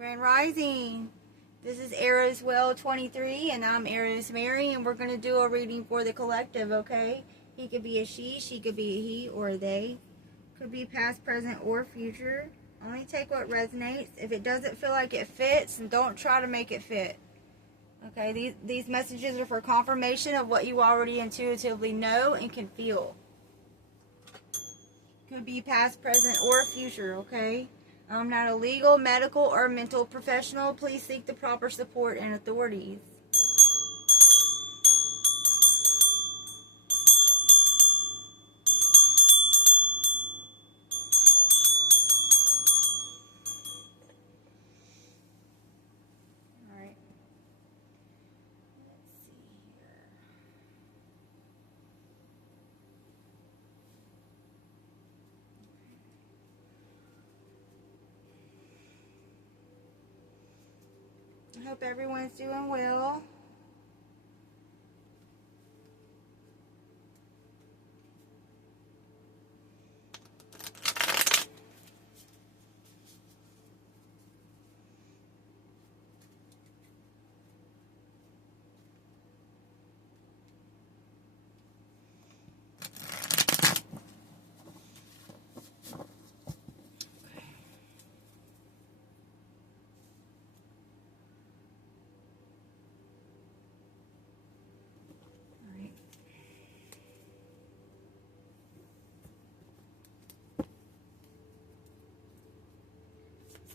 Grand Rising. This is Arrows Well 23, and I'm Arrows Mary, and we're going to do a reading for the collective, okay? He could be a she could be a he or a they. Could be past, present, or future. Only take what resonates. If it doesn't feel like it fits, then don't try to make it fit. Okay, these messages are for confirmation of what you already intuitively know and can feel. Could be past, present, or future, okay? I'm not a legal, medical, or mental professional. Please seek the proper support and authorities. All right. Let's see here. I hope everyone's doing well.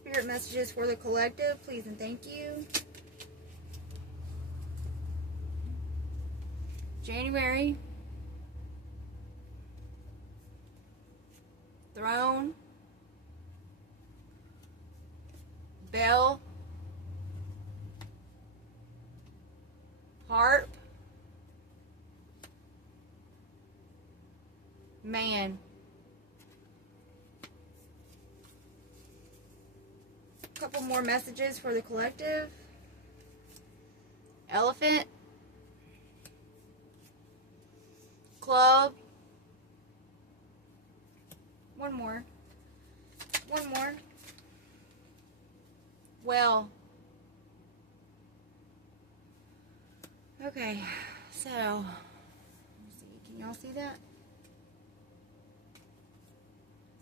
Spirit messages for the collective, please and thank you. January. Throne. Bell. Harp. Man. Couple more messages for the collective. Elephant. Club. One more. Well. Okay, so let's see. Can y'all see that?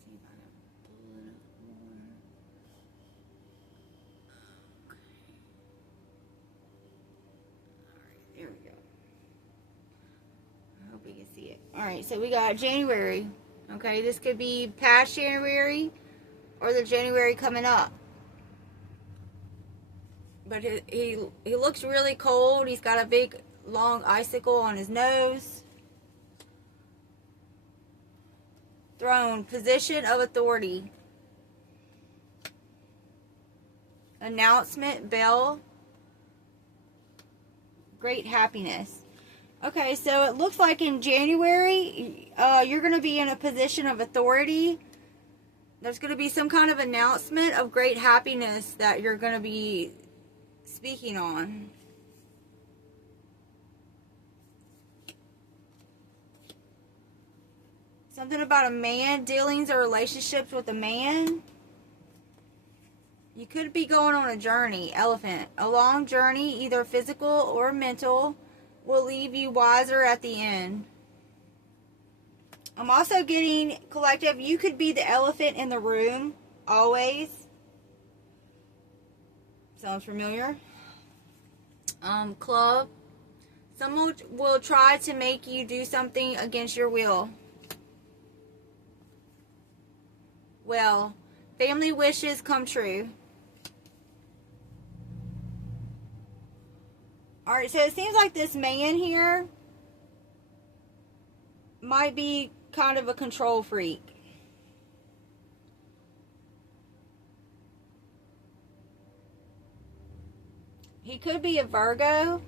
See if I can pull it up more. Okay. Alright, there we go. I hope we can see it. Alright, so we got January. Okay, this could be past January or the January coming up. But he looks really cold. He's got a big, long icicle on his nose. Throne, position of authority. Announcement, bell. Great happiness. Okay, so it looks like in January, you're going to be in a position of authority. There's going to be some kind of announcement of great happiness that you're going to be speaking on. Something about a man, dealings or relationships with a man. You could be going on a journey, elephant. A long journey, either physical or mental, will leave you wiser at the end. I'm also getting, collective, you could be the elephant in the room, always. Sounds familiar? Club. Someone will try to make you do something against your will. Well, family wishes come true. Alright, so it seems like this man here might be kind of a control freak. He could be a Virgo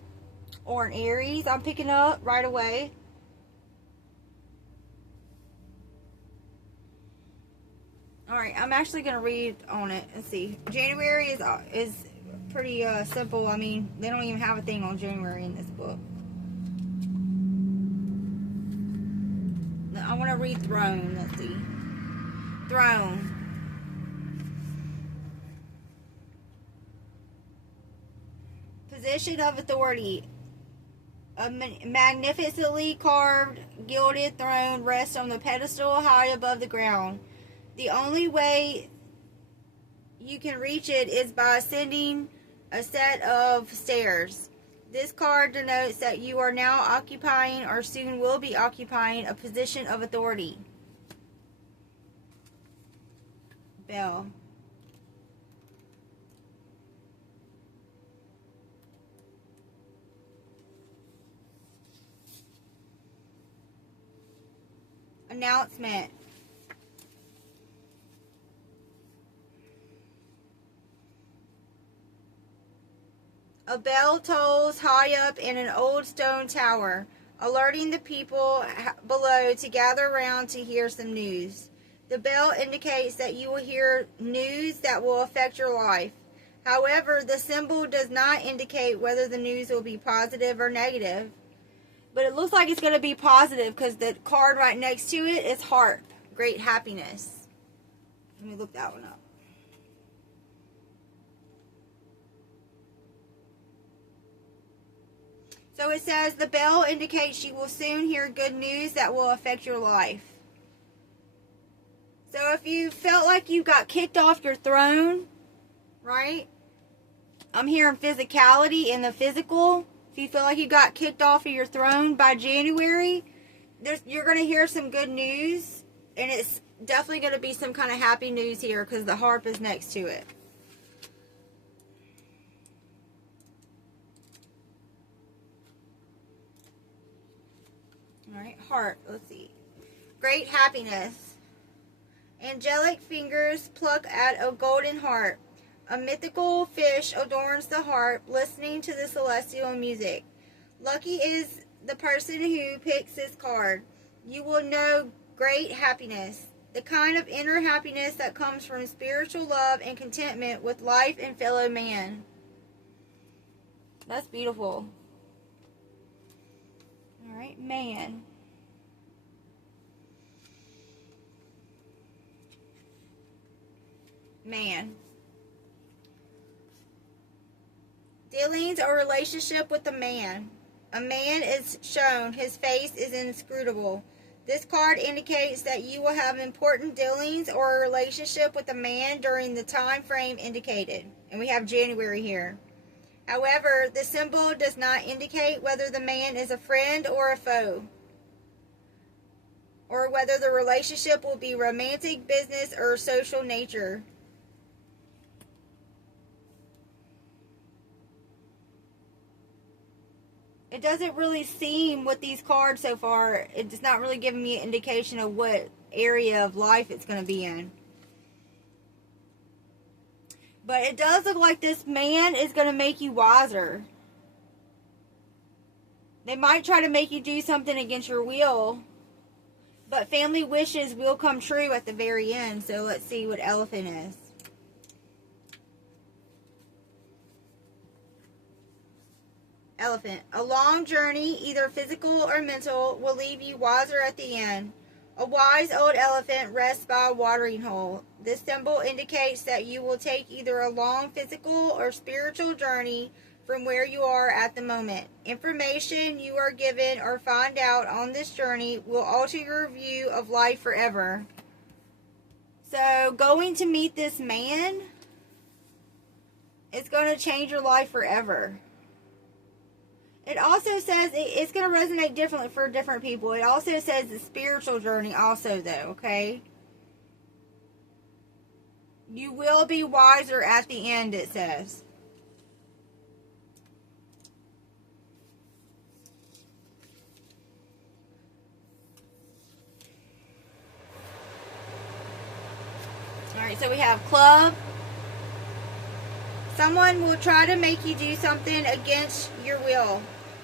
or an Aries. I'm picking up right away. Alright, I'm actually going to read on it and see. January is pretty simple. I mean, they don't even have a thing on January in this book. I want to read Throne. Let's see. Throne. Position of authority. A magnificently carved, gilded throne rests on the pedestal high above the ground. The only way you can reach it is by ascending a set of stairs. This card denotes that you are now occupying or soon will be occupying a position of authority. Bell. Announcement. A bell tolls high up in an old stone tower, alerting the people below to gather around to hear some news. The bell indicates that you will hear news that will affect your life. However, the symbol does not indicate whether the news will be positive or negative. But it looks like it's going to be positive because the card right next to it is heart, great happiness. Let me look that one up. So it says the bell indicates you will soon hear good news that will affect your life. So if you felt like you got kicked off your throne, right? I'm hearing physicality in the physical. If you feel like you got kicked off of your throne by January, you're going to hear some good news. And it's definitely going to be some kind of happy news here because the harp is next to it. Alright, heart. Let's see. Great happiness. Angelic fingers pluck at a golden harp. A mythical fish adorns the harp, listening to the celestial music. Lucky is the person who picks this card. You will know great happiness, the kind of inner happiness that comes from spiritual love and contentment with life and fellow man. That's beautiful. All right, man. Man. Dealings or relationship with a man. A man is shown. His face is inscrutable. This card indicates that you will have important dealings or a relationship with a man during the time frame indicated. And we have January here. However, the symbol does not indicate whether the man is a friend or a foe, or whether the relationship will be romantic, business, or social nature. It doesn't really seem with these cards so far, it's not really giving me an indication of what area of life it's going to be in. But it does look like this man is going to make you wiser. They might try to make you do something against your will, but family wishes will come true at the very end. So let's see what elephant is. Elephant. A long journey, either physical or mental, will leave you wiser at the end. A wise old elephant rests by a watering hole. This symbol indicates that you will take either a long physical or spiritual journey from where you are at the moment. Information you are given or find out on this journey will alter your view of life forever. So going to meet this man is going to change your life forever. It also says it's going to resonate differently for different people. It also says the spiritual journey also, though, okay? You will be wiser at the end, it says. Alright, so we have club. Someone will try to make you do something against your will.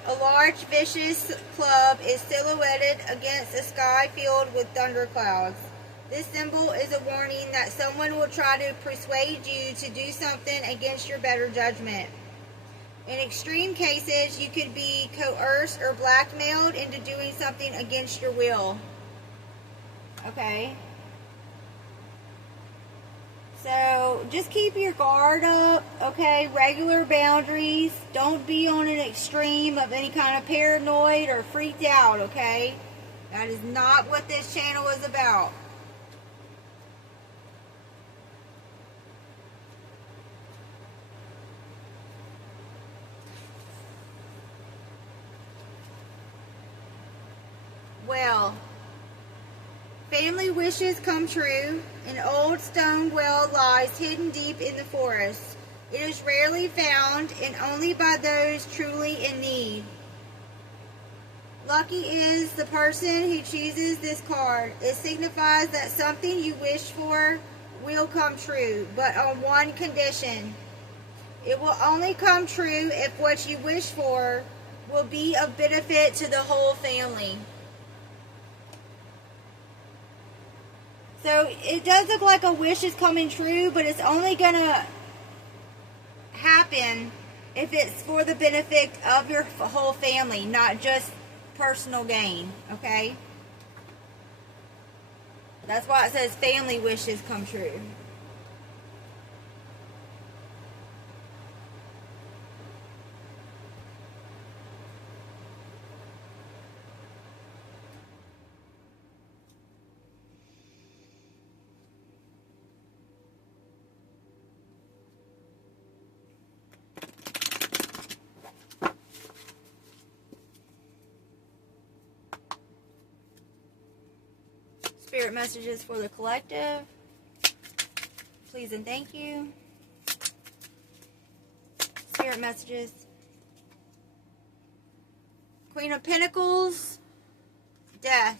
A large, vicious club is silhouetted against a sky filled with thunderclouds. This symbol is a warning that someone will try to persuade you to do something against your better judgment. In extreme cases, you could be coerced or blackmailed into doing something against your will. Okay? So just keep your guard up, okay? Regular boundaries. Don't be on an extreme of any kind of paranoid or freaked out, okay? That is not what this channel is about. Well, family wishes come true. An old stone well lies hidden deep in the forest. It is rarely found and only by those truly in need. Lucky is the person who chooses this card. It signifies that something you wish for will come true, but on one condition. It will only come true if what you wish for will be of benefit to the whole family. So it does look like a wish is coming true, but it's only going to happen if it's for the benefit of your whole family, not just personal gain, okay? That's why it says family wishes come true. Spirit messages for the collective. Please and thank you. Spirit messages. Queen of Pentacles. Death.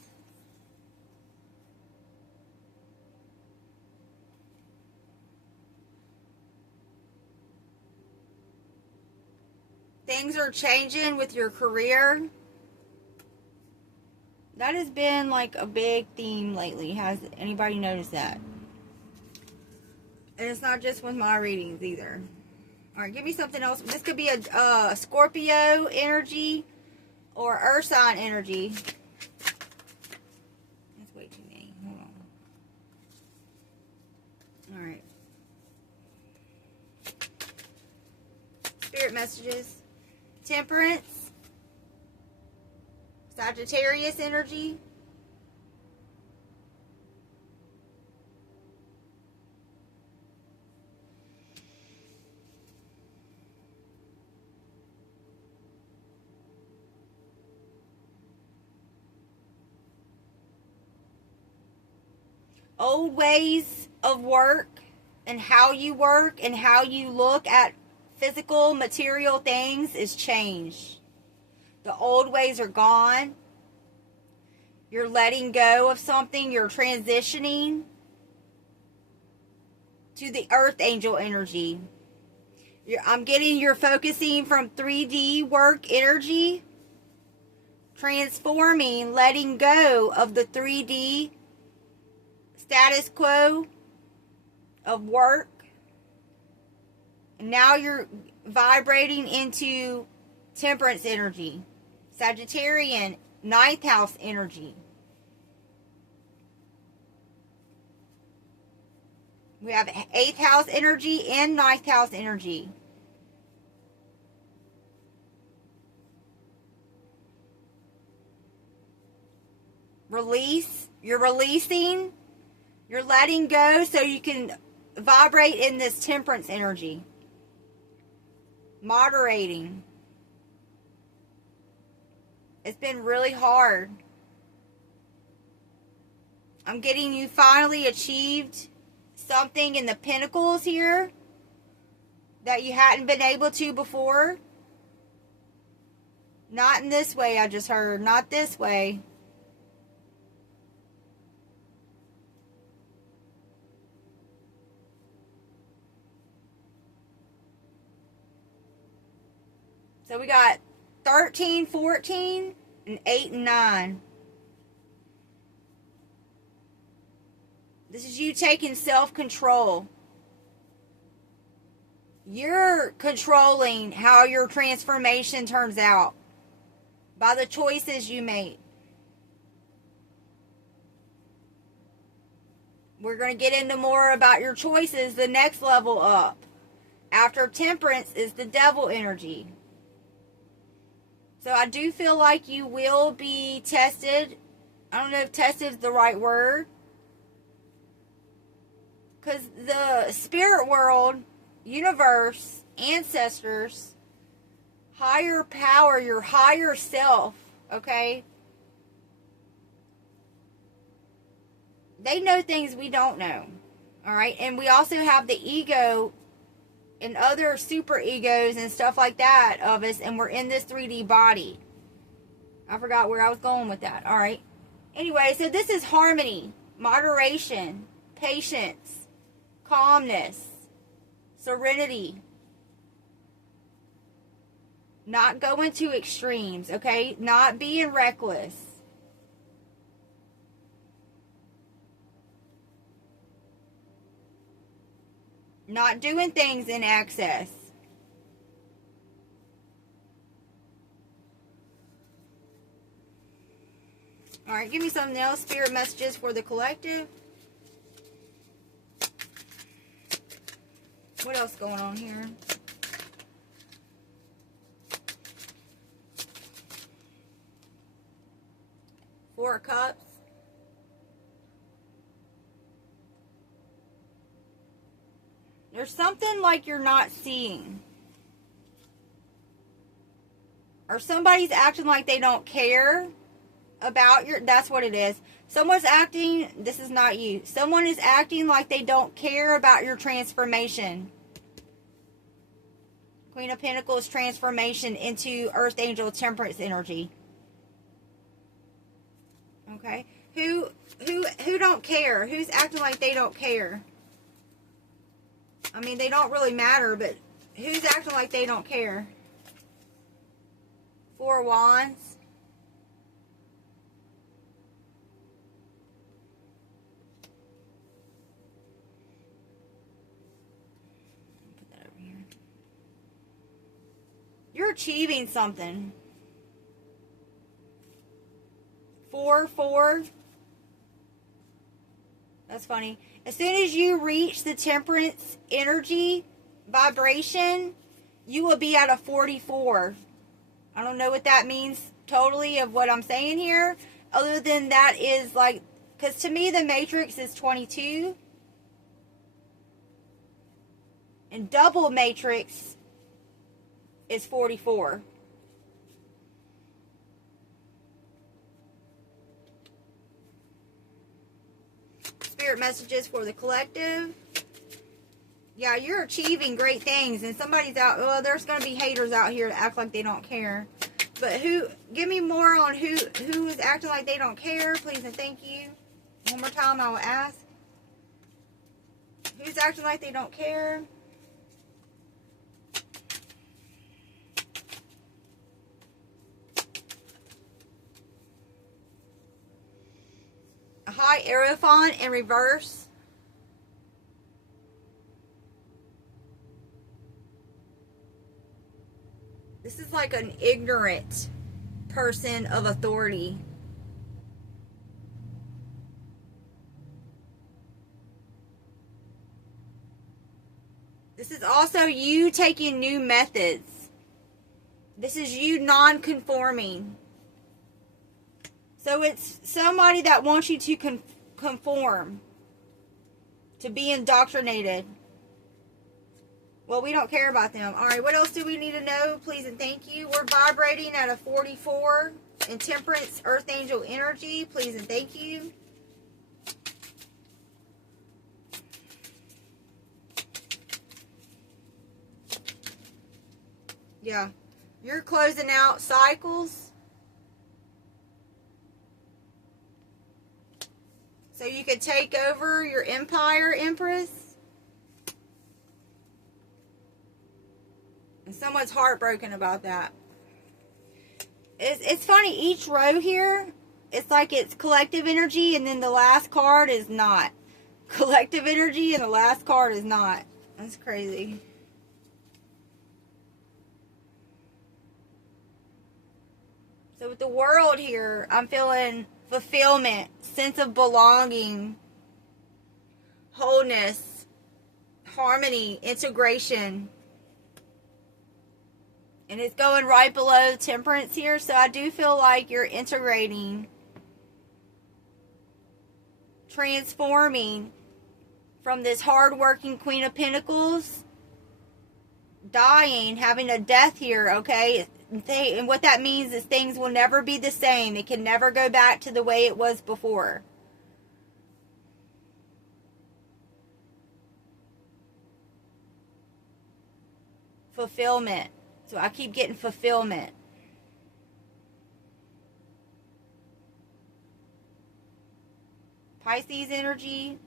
Things are changing with your career. That has been like a big theme lately. Has anybody noticed that? And it's not just with my readings either. Alright, give me something else. This could be a Scorpio energy or Earth sign energy. That's way too many. Hold on. Alright. Spirit messages. Temperance. Sagittarius energy. Old ways of work and how you work and how you look at physical, material things is changed. The old ways are gone. You're letting go of something. You're transitioning to the Earth Angel energy. I'm getting you're focusing from 3D work energy, transforming, letting go of the 3D status quo of work. And now you're vibrating into temperance energy. Sagittarian, 9th house energy. We have 8th house energy and 9th house energy. Release. You're releasing. You're letting go so you can vibrate in this temperance energy. Moderating. It's been really hard. I'm getting you finally achieved something in the Pentacles here that you hadn't been able to before. Not in this way, I just heard. Not this way. So we got 13, 14, and 8 and 9. This is you taking self-control. You're controlling how your transformation turns out by the choices you make. We're going to get into more about your choices the next level up. After temperance is the devil energy. So I do feel like you will be tested. I don't know if tested is the right word. Because the spirit world, universe, ancestors, higher power, your higher self, okay? They know things we don't know, all right? And we also have the ego and other super egos and stuff like that of us, and we're in this 3D body. I forgot where I was going with that, all right? Anyway, so this is harmony, moderation, patience, calmness, serenity. Not going to extremes, okay? Not being reckless. Not doing things in excess. Alright, give me something else. Spirit messages for the collective. What else going on here? Four of Cups. There's something like you're not seeing. Or somebody's acting like they don't care about your... That's what it is. Someone's acting... This is not you. Someone is acting like they don't care about your transformation. Queen of Pentacles transformation into Earth Angel Temperance energy. Okay? Who don't care? Who's acting like they don't care? I mean, they don't really matter, but who's acting like they don't care? Four of Wands. Put that over here. You're achieving something. 4. That's funny. As soon as you reach the temperance energy vibration, you will be at a 44. I don't know what that means totally of what I'm saying here. Other than that is like, because to me the matrix is 22. And double matrix is 44. Spirit messages for the collective. Yeah, you're achieving great things, and somebody's out. Well, there's going to be haters out here that act like they don't care. But who? Give me more on who is acting like they don't care, please and thank you. One more time, I will ask. Who's acting like they don't care? A high Hierophant in reverse. This is like an ignorant person of authority. This is also you taking new methods. This is you non-conforming. So it's somebody that wants you to conform, to be indoctrinated. Well, we don't care about them. All right, what else do we need to know? Please and thank you. We're vibrating at a 44 in Temperance Earth Angel energy. Please and thank you. Yeah, you're closing out cycles. So you could take over your empire, Empress. And someone's heartbroken about that. It's funny, each row here, it's like it's collective energy, and then the last card is not. Collective energy, and the last card is not. That's crazy. So with the world here, I'm feeling fulfillment, sense of belonging. wholeness, harmony, integration. And it's going right below temperance here, so I do feel like you're integrating, transforming from this hard-working Queen of Pentacles, dying, having a death here, okay? And what that means is things will never be the same. It can never go back to the way it was before. Fulfillment. So I keep getting fulfillment. Pisces energy,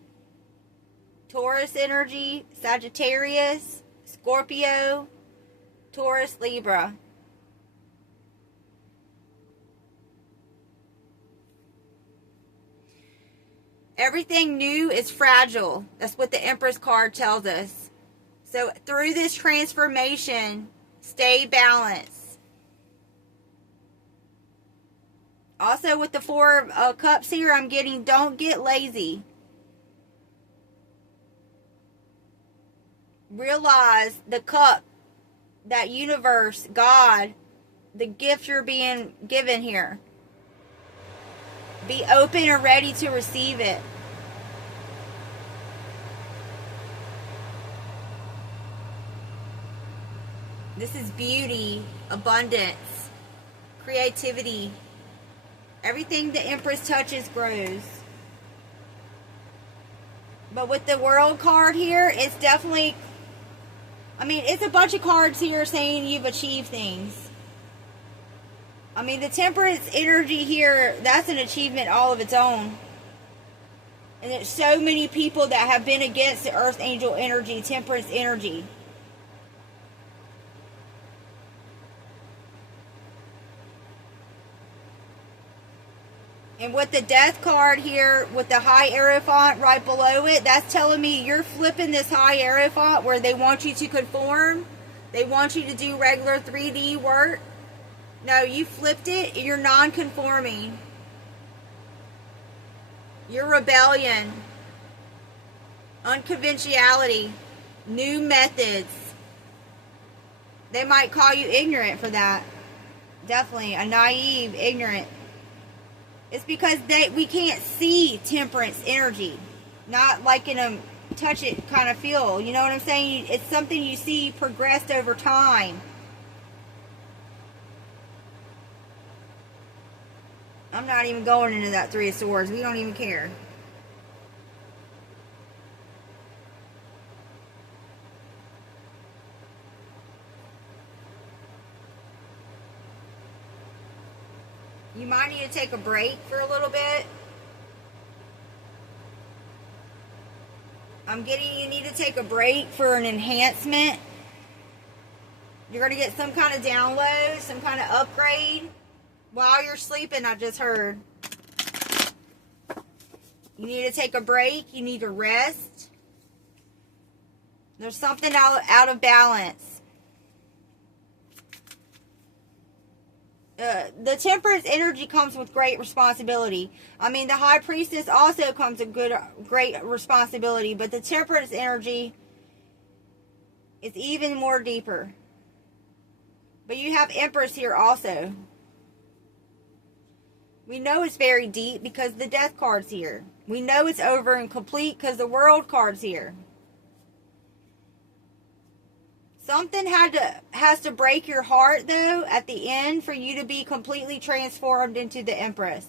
Taurus energy, Sagittarius, Scorpio, Taurus, Libra. Everything new is fragile. That's what the Empress card tells us. So through this transformation, stay balanced. Also with the Four of Cups here, I'm getting don't get lazy. Realize the cup, that universe, God, the gift you're being given here. Be open and ready to receive it. This is beauty, abundance, creativity. Everything the Empress touches grows. But with the World card here, it's definitely, I mean, it's a bunch of cards here saying you've achieved things. I mean, the Temperance energy here, that's an achievement all of its own. And there's so many people that have been against the Earth Angel energy, Temperance energy. And with the Death card here, with the High Hierophant right below it, that's telling me you're flipping this High Hierophant where they want you to conform. They want you to do regular 3D work. No, you flipped it. You're non-conforming. You're rebellion. Unconventionality. New methods. They might call you ignorant for that. Definitely. A naive, ignorant. It's because we can't see temperance energy. Not like in a touch it kind of feel. You know what I'm saying? It's something you see progressed over time. I'm not even going into that Three of Swords. We don't even care. You might need to take a break for a little bit. I'm getting you need to take a break for an enhancement. You're going to get some kind of download, some kind of upgrade. While you're sleeping, I just heard. You need to take a break. You need to rest. There's something out of balance. The Temperance energy comes with great responsibility. I mean, the High Priestess also comes with great responsibility, but the Temperance energy is even more deeper. But you have Empress here also. We know it's very deep because the Death card's here. We know it's over and complete because the World card's here. Something has to break your heart, though, at the end for you to be completely transformed into the Empress.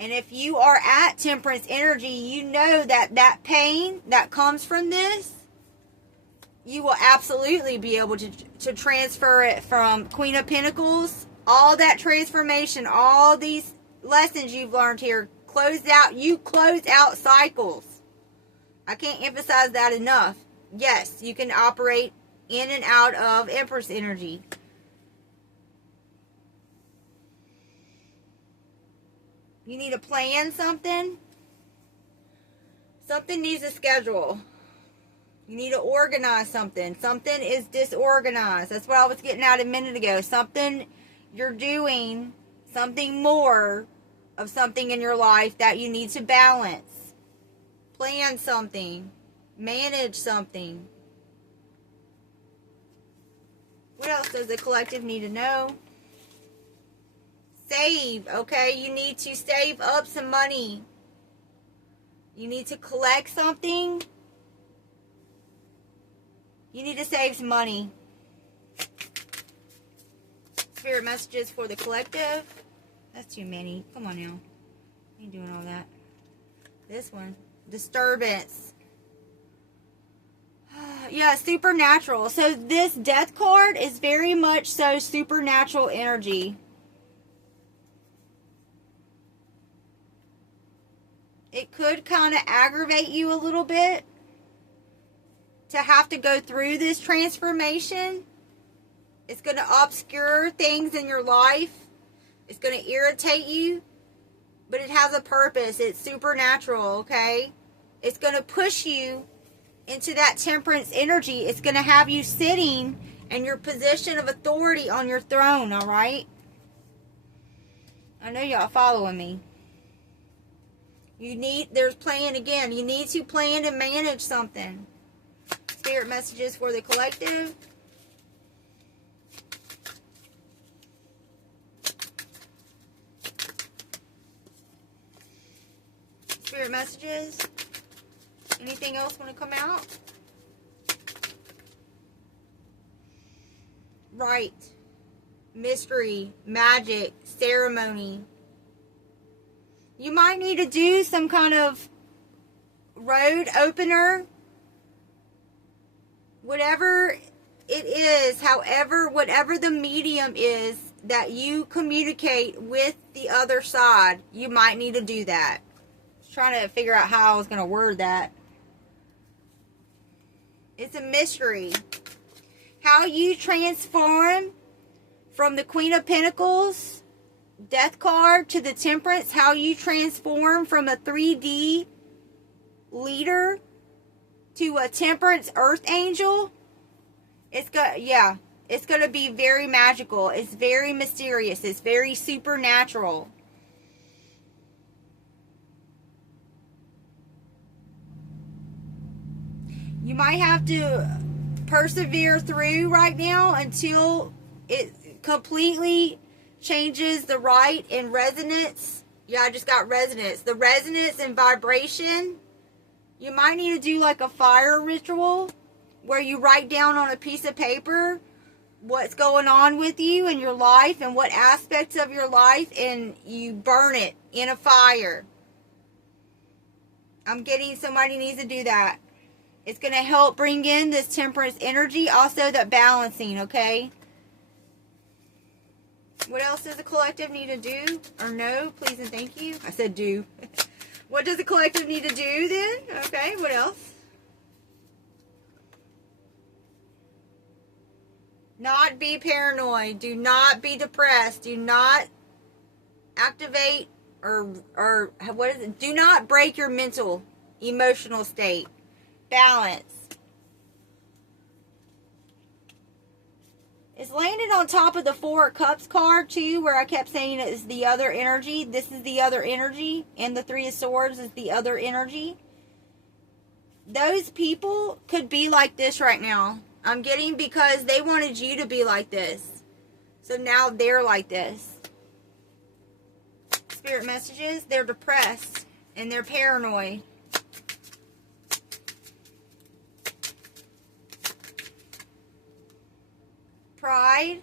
And if you are at Temperance energy, you know that pain that comes from this, you will absolutely be able to transfer it from Queen of Pentacles. All that transformation, all these lessons you've learned here, you close out cycles. I can't emphasize that enough. Yes, you can operate in and out of Empress energy. You need to plan something. Something needs a schedule. You need to organize something. Something is disorganized. That's what I was getting at a minute ago. Something you're doing, something more of something in your life that you need to balance. plan something, manage something. What else does the collective need to know? Save, okay? You need to save up some money. You need to collect something. You need to save some money. Spirit messages for the collective. That's too many. Come on now. I ain't doing all that. This one. Disturbance. Yeah, supernatural. So this death card is very much so supernatural energy. It could kind of aggravate you a little bit to have to go through this transformation. It's going to obscure things in your life. It's going to irritate you. But it has a purpose. It's supernatural, okay? It's going to push you into that temperance energy. It's going to have you sitting in your position of authority on your throne, all right? I know y'all following me. There's plan again. You need to plan and manage something. Spirit messages for the collective. Spirit messages. Anything else want to come out? Rite, mystery, magic, ceremony. You might need to do some kind of road opener. Whatever it is, however, whatever the medium is that you communicate with the other side, you might need to do that. I was trying to figure out how I was going to word that. It's a mystery. How you transform from the Queen of Pentacles, Death card, to the Temperance. How you transform from a 3D leader to a Temperance Earth Angel. It's going to be very magical. It's very mysterious. It's very supernatural. You might have to persevere through right now until it completely changes the right and resonance. Yeah, I just got resonance. The resonance and vibration. You might need to do like a fire ritual where you write down on a piece of paper what's going on with you in your life and what aspects of your life, and you burn it in a fire. I'm getting somebody needs to do that. It's going to help bring in this temperance energy. Also that balancing, okay? What else does the collective need to do? Or no, please and thank you. I said do. What does the collective need to do then? Okay, what else? Not be paranoid. Do not be depressed. Do not activate or what is it? Do not break your mental, emotional state. Balance. It's landed on top of the Four of Cups card too, where I kept saying it is the other energy. This is the other energy, and the Three of Swords is the other energy. Those people could be like this right now. I'm getting, because they wanted you to be like this. So now they're like this. Spirit messages, they're depressed and they're paranoid. Pride,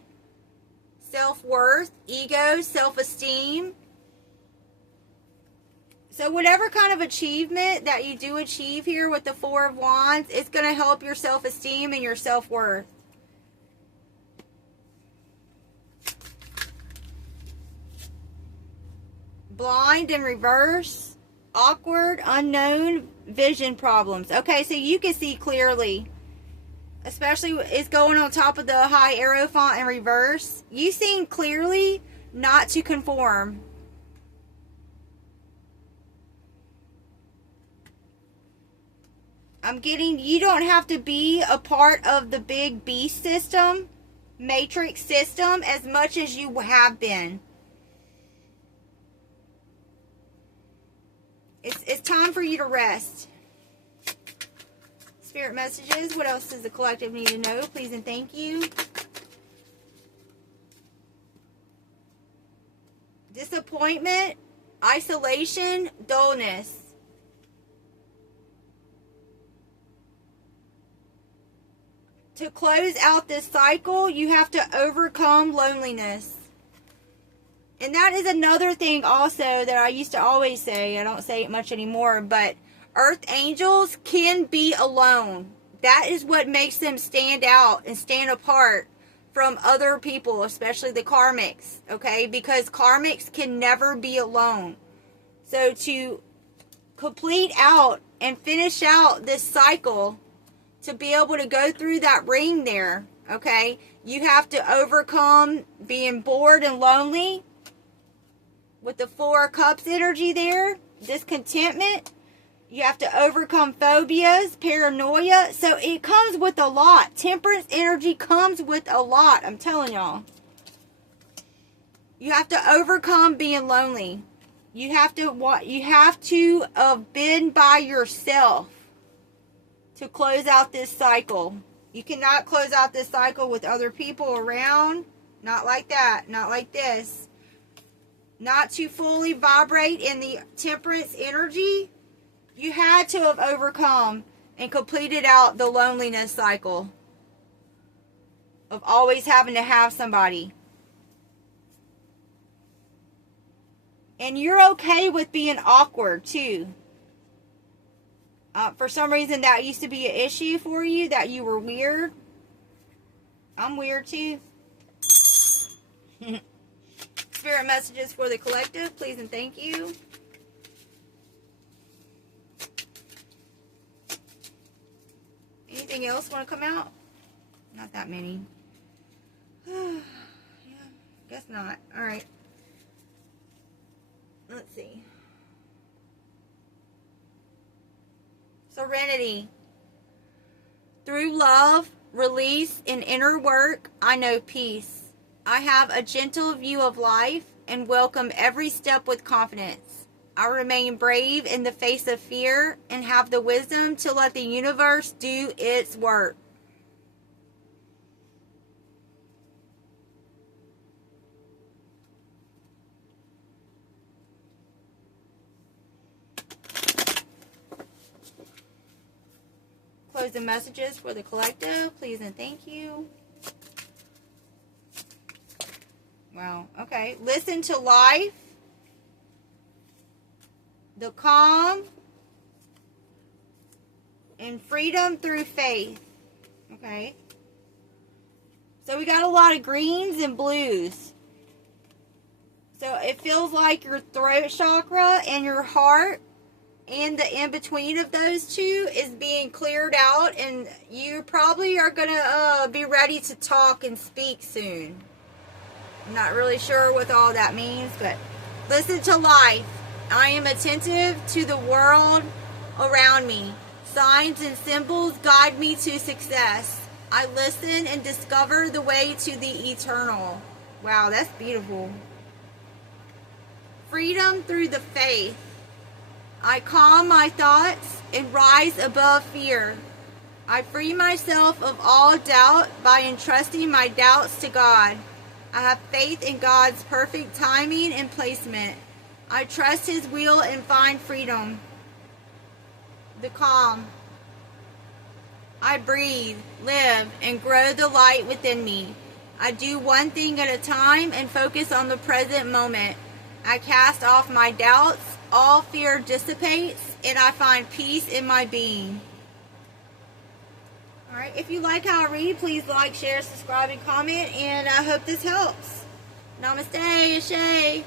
self-worth, ego, self-esteem. So whatever kind of achievement that you do achieve here with the Four of Wands, it's going to help your self-esteem and your self-worth. Blind in reverse, awkward, unknown, vision problems. Okay, so you can see clearly. Especially it's going on top of the high arrow font in reverse. You seem clearly not to conform. I'm getting, you don't have to be a part of the big beast system, matrix system, as much as you have been. It's time for you to rest. Spirit messages. What else does the collective need to know? Please and thank you. Disappointment, isolation, dullness. To close out this cycle, you have to overcome loneliness. And that is another thing also that I used to always say. I don't say it much anymore, but earth angels can be alone. That is what makes them stand out and stand apart from other people, especially the karmics, okay? Because karmics can never be alone. So to complete out and finish out this cycle, to be able to go through that ring there, okay, you have to overcome being bored and lonely with the 4 of Cups energy there, discontentment. You have to overcome phobias, paranoia. So it comes with a lot. Temperance energy comes with a lot, I'm telling y'all. You have to overcome being lonely. You have to have been by yourself to close out this cycle. You cannot close out this cycle with other people around. Not like that. Not like this. Not to fully vibrate in the temperance energy. You had to have overcome and completed out the loneliness cycle of always having to have somebody. And you're okay with being awkward too. For some reason that used to be an issue for you, that you were weird. I'm weird too. Spirit messages for the collective, please and thank you. Anything else want to come out? Not that many. Yeah, guess not. All right. Let's see. Serenity. Through love, release, and inner work, I know peace. I have a gentle view of life and welcome every step with confidence. I remain brave in the face of fear and have the wisdom to let the universe do its work. Closing messages for the collective, please and thank you. Wow, okay. Listen to life. The calm. And freedom through faith. Okay. So we got a lot of greens and blues. So it feels like your throat chakra and your heart and the in-between of those two is being cleared out, and you probably are going to be ready to talk and speak soon. I'm not really sure what all that means, but listen to life. I am attentive to the world around me. Signs and symbols guide me to success. I listen and discover the way to the eternal. Wow, that's beautiful. Freedom through the faith. I calm my thoughts and rise above fear. I free myself of all doubt by entrusting my doubts to God. I have faith in God's perfect timing and placement. I trust His will and find freedom. The calm. I breathe, live, and grow the light within me. I do one thing at a time and focus on the present moment. I cast off my doubts. All fear dissipates, and I find peace in my being. Alright, if you like how I read, please like, share, subscribe, and comment, and I hope this helps. Namaste, Ashe.